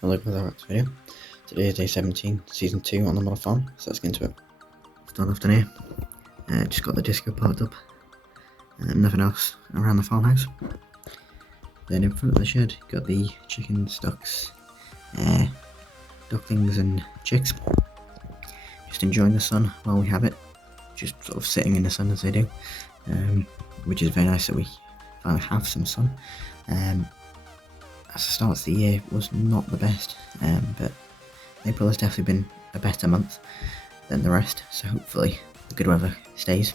Hello guys, welcome to the video. Today is day 17, season 2 on the Model Farm, so let's get into it. Start off today, just got the disco parked up, nothing else around the farmhouse. Then in front of the shed, got the chickens, ducks, ducklings and chicks. Just enjoying the sun while we have it, just sort of sitting in the sun as they do, which is very nice that we finally have some sun. As the start of the year was not the best, but April has definitely been a better month than the rest, so hopefully the good weather stays.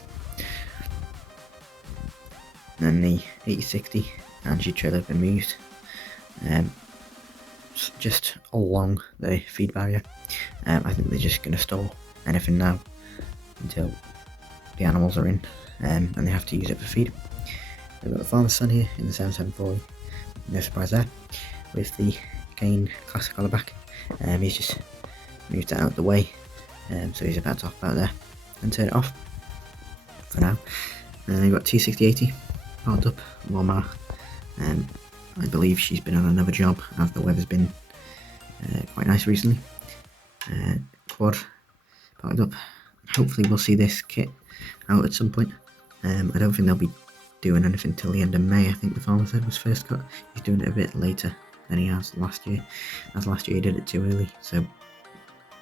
And the 8060 Angie trailer has been moved just along the feed barrier. I think they're just going to store anything now until the animals are in and they have to use it for feed. We've got the farmer's son here in the 774, no surprise there, with the Kane Classic on the back. He's just moved it out of the way, so he's about to hop out there and turn it off for now. We've got T6080 parked up, Walmart. I believe she's been on another job as the weather's been quite nice recently. Quad parked up. Hopefully we'll see this kit out at some point. I don't think they'll be doing anything till the end of May. I think the farmer said was first cut. He's doing it a bit later than he has last year, as last year he did it too early, so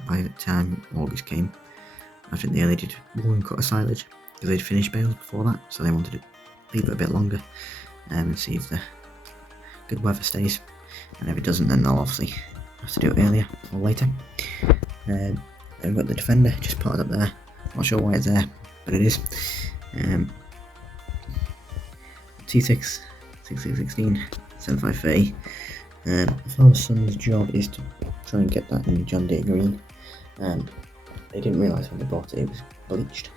by the time August came, I think they only did one cut of silage because they'd finished bales before that, so they wanted to leave it a bit longer and see if the good weather stays, and if it doesn't then they'll obviously have to do it earlier or later. We've got the Defender just parked up there, not sure why it's there, but it is. T6 6616 7530. The farmer's son's job is to try and get that in John Deere green. They didn't realise when they bought it was bleached,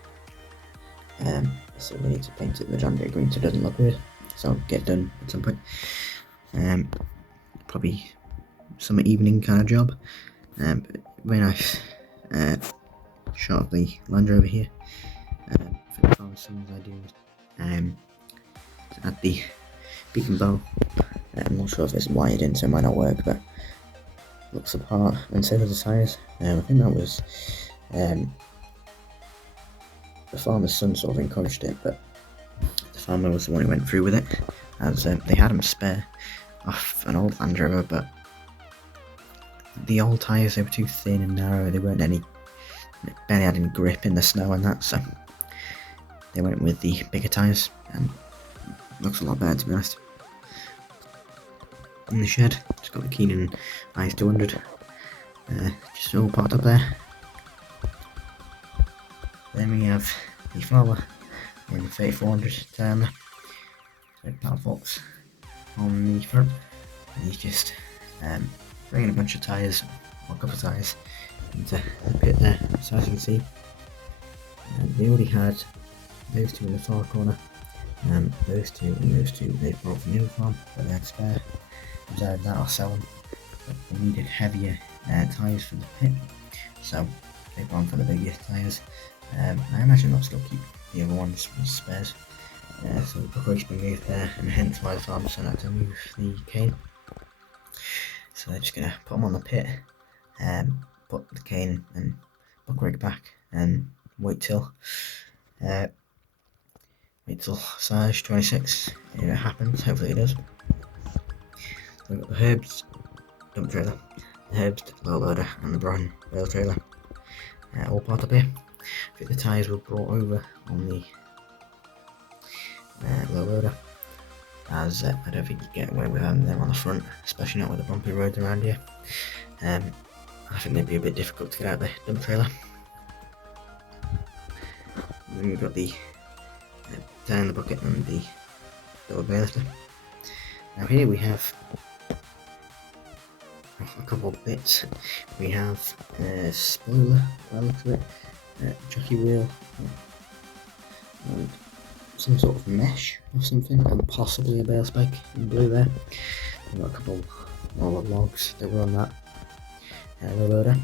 so we need to paint it the John Deere green so it doesn't look weird, so I'll get done at some point. Probably summer evening kind of job, but very nice shot of the Land Rover here. For the farmer's son's idea was to add the beacon bow. I'm not sure if it's wired in, so it might not work, but looks the part, and so does the tyres. I think that was the farmer's son sort of encouraged it, but the farmer was the one who went through with it, as they had him spare off an old Land Rover, but the old tyres, they were too thin and narrow, they barely had any grip in the snow and that, so they went with the bigger tyres, and looks a lot better, to be honest. In the shed, just got the Keenan IS 200, just all parked up there. Then we have the Fowler in the 3400 down there, so Power Fox on the front, and he's just bringing a bunch of tyres, or a couple of tyres, into the pit there, so as you can see. They already had those two in the far corner, those two and those two they brought from the other farm, but they had spare. Either that or sell them, but they needed heavier tyres for the pit, so they've gone for the bigger tyres. I imagine they'll still keep the other ones as spares, so the buckroig's been moved there, and hence why the farmer's son had to move the cane. So they're just going to put them on the pit, put the cane and buckroig back, and wait till Sarge 26 if it happens. Hopefully it does. We've got the Herbst dump trailer, the Herbst low loader, and the Braun rail trailer, all parked up here. I think the tyres were brought over on the low loader, as I don't think you get away with having them on the front, especially not with the bumpy roads around here. I think they'd be a bit difficult to get out the dump trailer. And then we've got the tie in the bucket and the double bailifter. Now here we have a couple of bits. We have a spoiler by the looks of it, jockey wheel, and some sort of mesh or something, and possibly a bale spike in blue there. We've got a couple more logs that were on that low loader,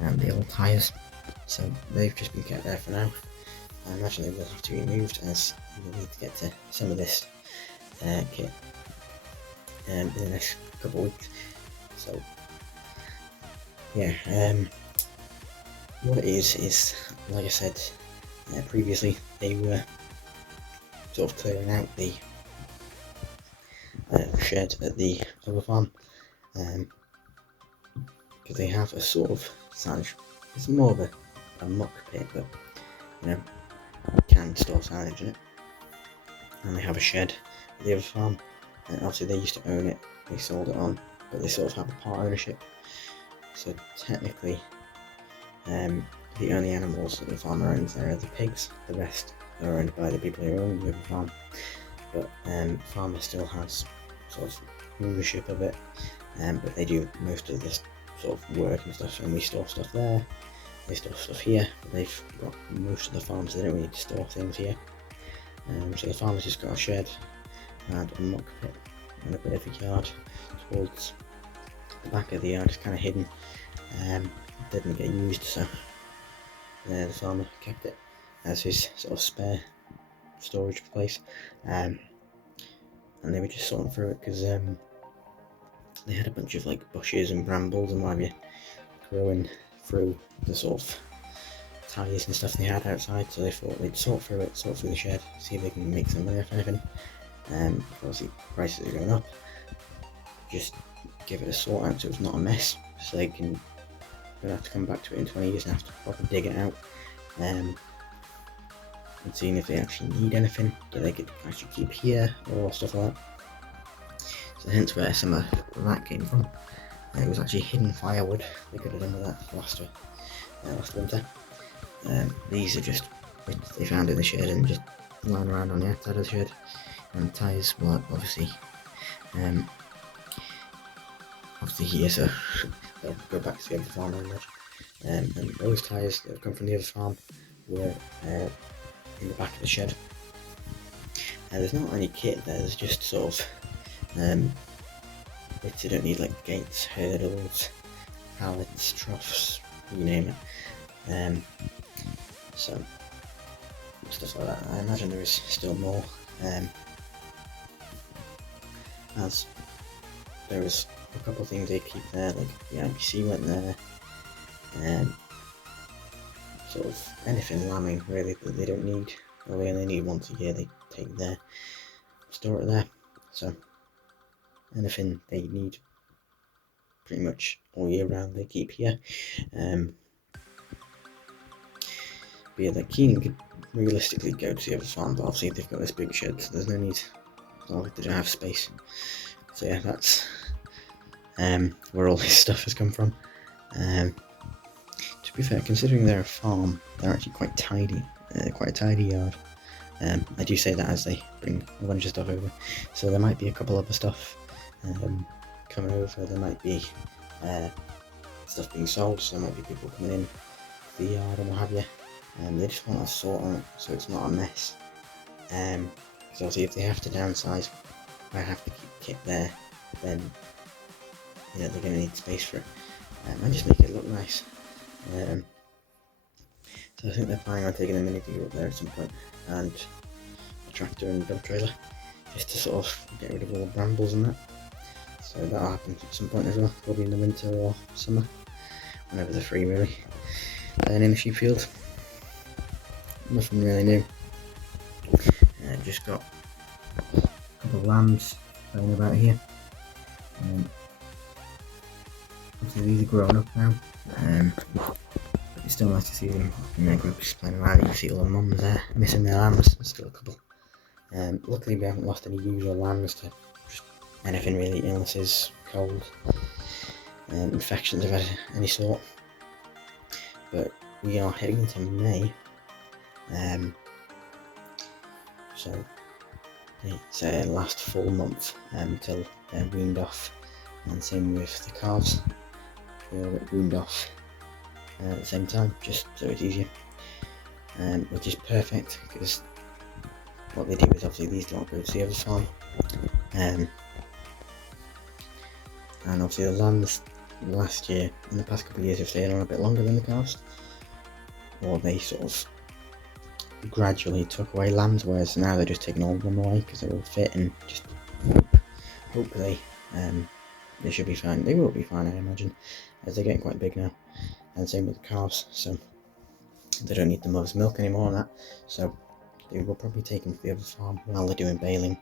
and the old tyres, so they've just been kept there for now. I imagine they will have to be removed, as we need to get to some of this kit in the next couple of weeks. So yeah, what it is like I said previously, they were sort of clearing out the shed at the other farm, because they have a sort of silage. It's more of a muck pit, but you know, you can store silage in it. And they have a shed at the other farm, and obviously they used to own it, they sold it on, but they sort of have a part ownership. So technically, the only animals that the farmer owns there are the pigs. The rest are owned by the people who own the other farm. But the farmer still has sort of ownership of it, but they do most of this sort of work and stuff, and we store stuff there. They store stuff here, but they've got most of the farms, so they don't really need to store things here. So the farmer's just got a shed and a muck pit and a bit of a yard towards the back of the yard. It's kind of hidden, didn't get used, so the farmer kept it as his sort of spare storage place, and they were just sorting through it because they had a bunch of like bushes and brambles and what have you growing through the sort of ties and stuff they had outside, so they thought they'd sort through the shed, see if they can make some money off anything. Obviously prices are going up, just give it a sort out so it's not a mess, so they can don't have to come back to it in 20 years and have to properly dig it out, and seeing if they actually need anything that they could actually keep here or stuff like that. So hence where some of that came from. It was actually hidden firewood. They could have done with that last winter. These are just bits they found in the shed and just lying around on the outside of the shed. And the tyres, well, obviously here, so they'll go back to the other farm very much. And those tyres that have come from the other farm were in the back of the shed. There's not any kit there, there's just sort of bits you don't need, like gates, hurdles, pallets, troughs, you name it. So stuff like that. I imagine there is still more, as there is a couple of things they keep there, like the IPC went there, sort of anything lambing really that they don't need, or they only need once a year, they take there, store it there. So anything they need pretty much all year round they keep here. But yeah, the Keenan could realistically go to the other farm, but obviously they've got this big shed, so there's no need. It's not like they don't have space. So yeah, that's where all this stuff has come from. To be fair, considering they're a farm, they're actually quite tidy. Quite a tidy yard. I do say that as they bring a bunch of stuff over. So there might be a couple other stuff coming over. There might be stuff being sold, so there might be people coming in to the yard and what have you. They just want to sort on it so it's not a mess. Because obviously if they have to downsize, I have to keep kit there, then they're going to need space for it. And just make it look nice. So I think they're planning on taking a mini digger up there at some point, and a tractor and a dump trailer, just to sort of get rid of all the brambles and that. So that'll happen at some point as well, probably in the winter or summer, whenever they're free really. Then in the sheep field, nothing really new. Just got a couple of lambs playing about here. Obviously these are grown up now, but it's still nice to see them in their groups playing around. You can see all the mums there missing their lambs. There's still a couple. Luckily we haven't lost any usual lambs to just anything really, illnesses, cold, infections of any sort. But we are heading into May, so it's last full month until they're weaned off, and same with the calves. They'll get weaned off at the same time, just so it's easier, which is perfect because what they do is obviously these don't go to the other farm, and obviously the lambs last year, in the past couple of years, have stayed on a bit longer than the calves, or they sort of gradually took away lambs, whereas now they're just taking all of them away because they're all fit, and just hope they they should be fine. They will be fine, I imagine, as they're getting quite big now. And same with the calves, so they don't need the mother's milk anymore and that. So they will probably take them to the other farm while they're doing baling,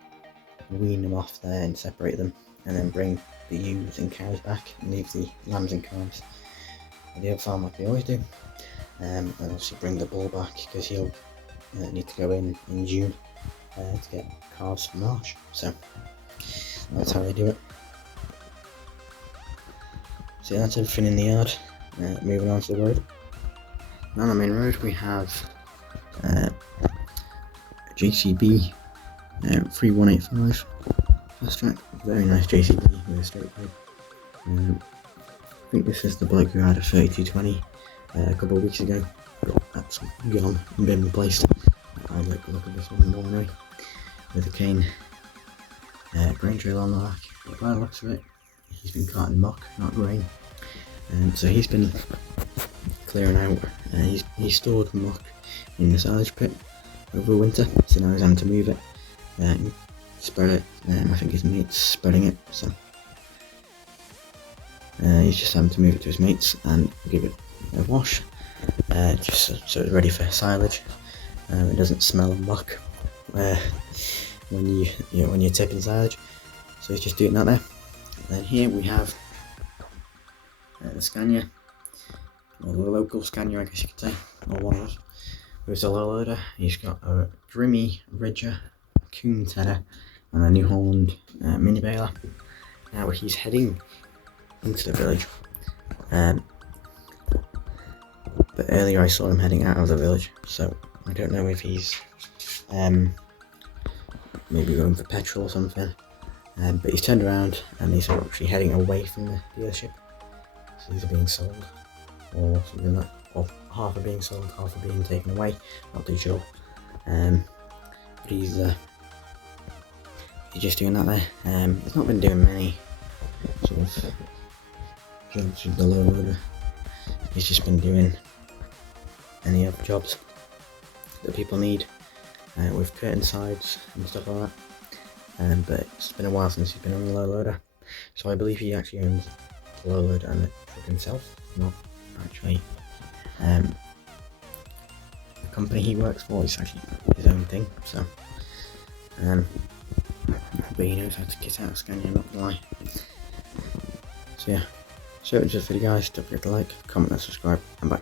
wean them off there and separate them, and then bring the ewes and cows back and leave the lambs and calves at the other farm like they always do. And obviously bring the bull back because he'll need to go in June to get calves for March. So that's how they do it. So that's everything in the yard. Moving on to the road. Now on the main road we have JCB 3185 fast track. Very nice JCB with a straight pipe. I think this is the bloke who had a 3220 a couple of weeks ago. That's gone and been replaced. I like the look of this one more anyway, with a cane grain trail on the back. But by the looks of it, he's been carting muck, not grain. So he's been clearing out. He's stored muck in the silage pit over winter, so now he's having to move it and spread it. I think his mate's spreading it, so he's just having to move it to his mates and give it a wash, just so it's ready for silage. It doesn't smell of muck when you're tipping silage. So he's just doing that there. And then here we have the Scania, or the local Scania, I guess you could say, or one of those. With a low loader, he's got a Grimme Ridger Coon Tedder and a New Holland mini baler. Now he's heading into the village. But earlier I saw him heading out of the village, so I don't know if he's maybe going for petrol or something. But he's turned around and he's actually heading away from the dealership. So these are being sold, or something like that. Or half are being sold, half are being taken away. Not too sure. But he's just doing that there. He's not been doing many sort of jobs with the low loader. He's just been doing any other jobs that people need with curtain sides and stuff like that. But it's been a while since he's been on the low loader, so I believe he actually owns the low loader and the truck himself, not actually the company he works for. Is actually his own thing. So but he knows how to get out of Scania, not gonna lie. So yeah, so it was just for you guys. Don't forget to like, comment and subscribe, and bye.